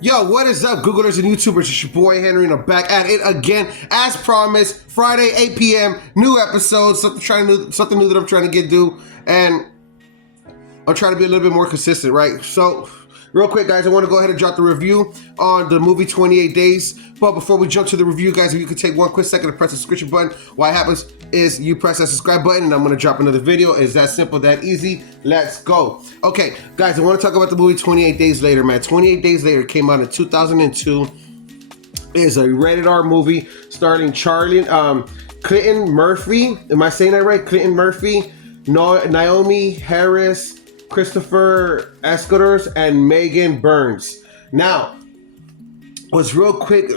Yo, what is up, Googlers and YouTubers? It's your boy Henry, and I'm back at it again, as promised. Friday, 8 p.m., new episode, something new that I'm trying to get due, and I'm trying to be a little bit more consistent, right? So, real quick, guys, I want to go ahead and drop the review on the movie 28 Days. But before we jump to the review, guys, if you could take one quick second to press the subscription button. What happens is you press that subscribe button, and I'm going to drop another video. It's that simple, that easy. Let's go. Okay, guys, I want to talk about the movie 28 Days Later, man. 28 Days Later came out in 2002. It is a rated R movie starring Clinton Murphy. Am I saying that right? Clinton Murphy, Naomi Harris, Christopher Escuders, and Megan Burns. Now, what's real quick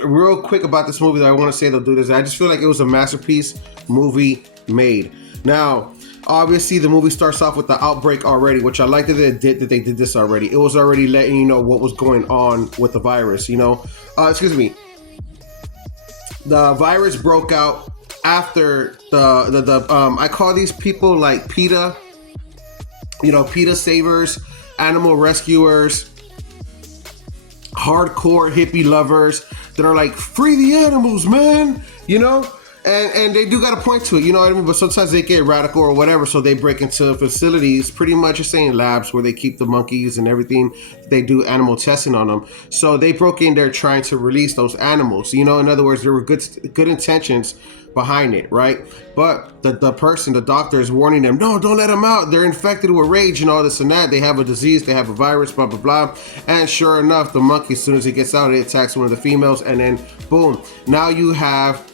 about this movie that I want to say, though, dude, is I just feel like it was a masterpiece movie made. Now, obviously, the movie starts off with the outbreak already, which I like that they did this already. It was already letting you know what was going on with the virus. The virus broke out after I call these people like PETA. PETA savers, animal rescuers, hardcore hippie lovers that are like, free the animals, man, and they do got to point to it, but sometimes they get radical or whatever, so they break into facilities, pretty much just saying labs where they keep the monkeys and everything. They do animal testing on them, so they broke in there trying to release those animals. In other words, there were good intentions behind it, right? But the doctor is warning them, no, don't let them out, they're infected with rage and all this and that, they have a disease, they have a virus, blah blah blah. And sure enough, the monkey, as soon as it gets out, it attacks one of the females, and then boom, now you have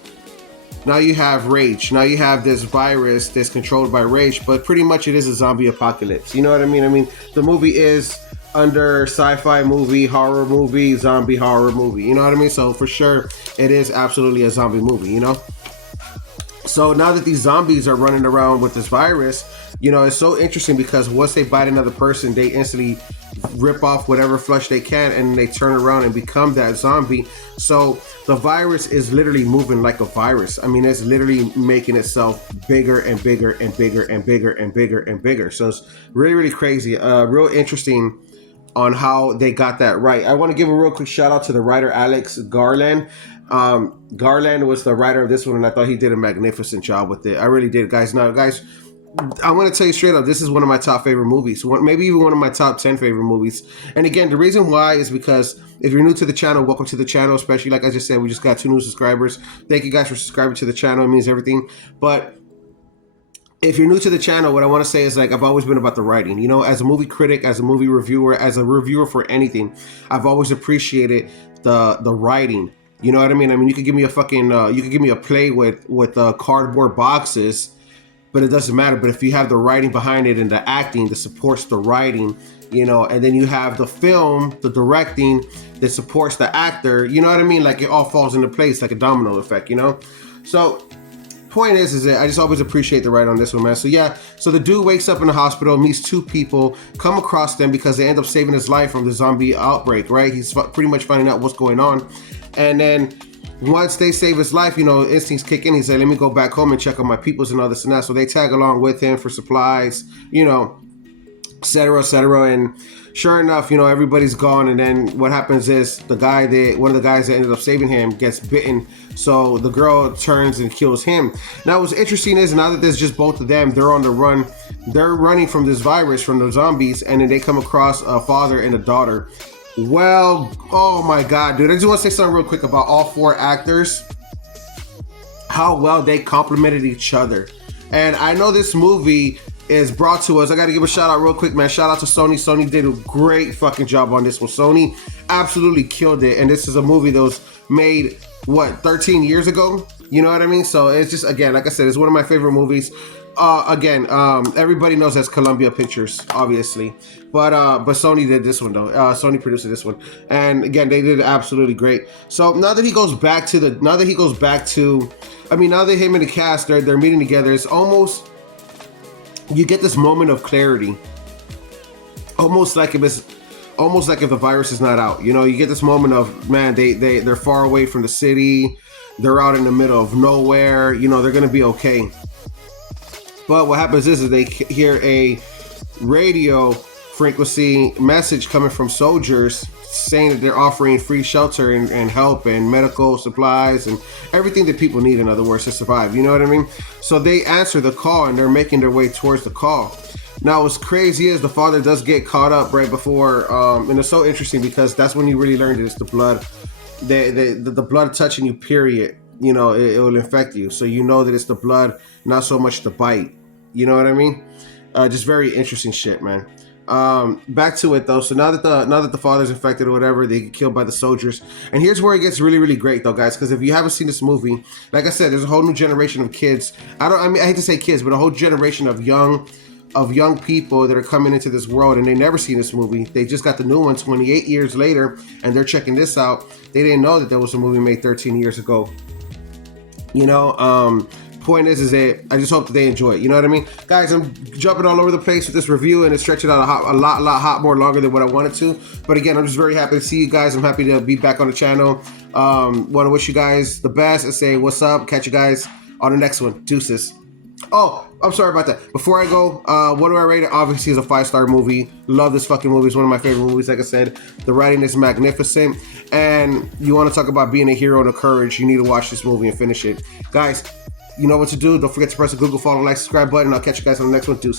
rage. Now you have this virus that's controlled by rage, but pretty much it is a zombie apocalypse. You know what I mean? The movie is under sci-fi movie, horror movie, zombie horror movie. You know what I mean? So for sure, it is absolutely a zombie movie, So now that these zombies are running around with this virus, it's so interesting because once they bite another person, they instantly rip off whatever flesh they can, and they turn around and become that zombie. So the virus is literally moving like a virus. It's literally making itself bigger and bigger and bigger and bigger and bigger and bigger. So it's really, really crazy. Real interesting on how they got that right. I want to give a real quick shout out to the writer Alex Garland. Garland was the writer of this one, and I thought he did a magnificent job with it. I really did, guys. Now, guys, I'm going to tell you straight up, this is one of my top favorite movies, maybe even one of my top 10 favorite movies. And again, the reason why is because if you're new to the channel, welcome to the channel, especially like I just said, we just got 2 new subscribers. Thank you guys for subscribing to the channel. It means everything. But if you're new to the channel, what I want to say is, like, I've always been about the writing. As a movie critic, as a movie reviewer, as a reviewer for anything, I've always appreciated the writing. You know what I mean? You could give me a play with cardboard boxes, but it doesn't matter. But if you have the writing behind it and the acting that supports the writing, and then you have the film, the directing that supports the actor, you know what I mean? Like, it all falls into place like a domino effect, So point is that I just always appreciate the writing on this one, man. So yeah, so the dude wakes up in the hospital, meets 2 people, come across them because they end up saving his life from the zombie outbreak, right? He's pretty much finding out what's going on. And then once they save his life, instincts kick in. He said, let me go back home and check on my peoples and all this and that. So they tag along with him for supplies, et cetera, et cetera. And sure enough, everybody's gone. And then what happens is one of the guys that ended up saving him gets bitten. So the girl turns and kills him. Now, what's interesting is now that there's just both of them, they're on the run. They're running from this virus, from the zombies. And then they come across a father and a daughter. Well, oh my God, dude. I just want to say something real quick about all 4 actors. How well they complemented each other. And I know this movie is brought to us. I got to give a shout out real quick, man. Shout out to Sony. Sony did a great fucking job on this one. Sony absolutely killed it. And this is a movie that was made, 13 years ago? You know what I mean? So it's just, again, like I said, it's one of my favorite movies. Everybody knows that's Columbia Pictures, obviously, but Sony did this one though. Sony produced this one, and again, they did absolutely great. So now that him and the cast, they're meeting together, it's almost, you get this moment of clarity, almost like if the virus is not out. You get this moment of, man, they're far away from the city, they're out in the middle of nowhere. They're gonna be okay. But what happens is they hear a radio frequency message coming from soldiers saying that they're offering free shelter and help and medical supplies and everything that people need, in other words, to survive. You know what I mean? So they answer the call and they're making their way towards the call. Now, what's crazy is the father does get caught up right before, and it's so interesting because that's when you really learn that it's the blood, the blood touching you, period. You know, it will infect you. So you know that it's the blood, not so much the bite. You know what I mean? Just very interesting shit, man. Back to it though. So now that the father's infected or whatever, they get killed by the soldiers. And here's where it gets really, really great though, guys. Because if you haven't seen this movie, like I said, there's a whole new generation of kids. I hate to say kids, but a whole generation of young people that are coming into this world, and they never seen this movie. They just got the new one 28 years later, and they're checking this out. They didn't know that there was a movie made 13 years ago. You know, point is that I just hope that they enjoy it. You know what I mean? Guys, I'm jumping all over the place with this review, and it's stretching out a lot more longer than what I wanted to. But again, I'm just very happy to see you guys. I'm happy to be back on the channel. Want to wish you guys the best and say what's up. Catch you guys on the next one. Deuces. Oh, I'm sorry about that. Before I go, what do I rate it? Obviously, it's a 5-star movie. Love this fucking movie. It's one of my favorite movies. Like I said, the writing is magnificent. And you want to talk about being a hero and a courage, you need to watch this movie and finish it. Guys, you know what to do. Don't forget to press the Google follow, like, subscribe button. I'll catch you guys on the next one. Deuces.